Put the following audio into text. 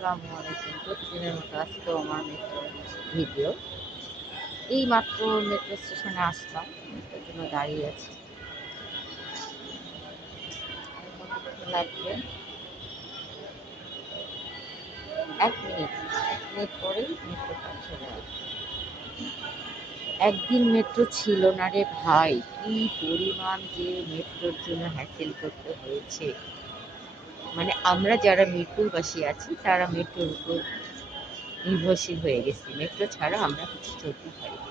আসসালামু আলাইকুম। প্রতিদিনের মতো আজকেও আমার মেট্রো ভিডিও। এই মাত্র মেট্রো স্টেশনে আসলাম, মেট্রোর জন্য দাঁড়িয়ে আছি। আর কতক্ষণ লাগবে? 1 মিনিট। 1 মিনিট পরেই মেট্রোটা চলে আসবে। একদিন মেট্রো ছিল না রে ভাই, কি পরিমাণ যে মেট্রোর জন্য হ্যাসেল করতে হয়েছে। মানে আমরা যারা মিরপুরবাসী আছি তারা মেট্রোর উপর নির্ভরশীল হয়ে গেছি। মেট্রো ছাড়া আমরা কিছু চলতে পারি না।